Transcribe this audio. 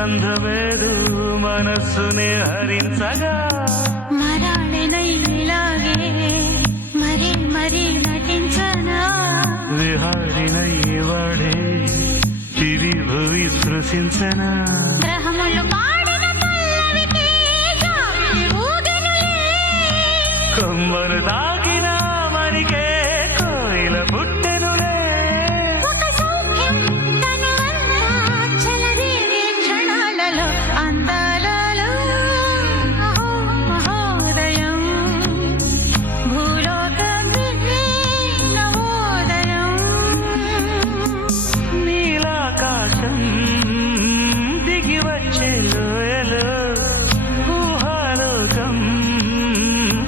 గంధమేదు మనస్సునే హరించగా మరాళినైలాగే మరి మరి నటించనా విహారినై వాడే దివి భువి స్పృశించనా గ్రహములు పాడిన పల్లవికి జాబిలి ఊగెనులే కొమ్మరు తాకిన మరికే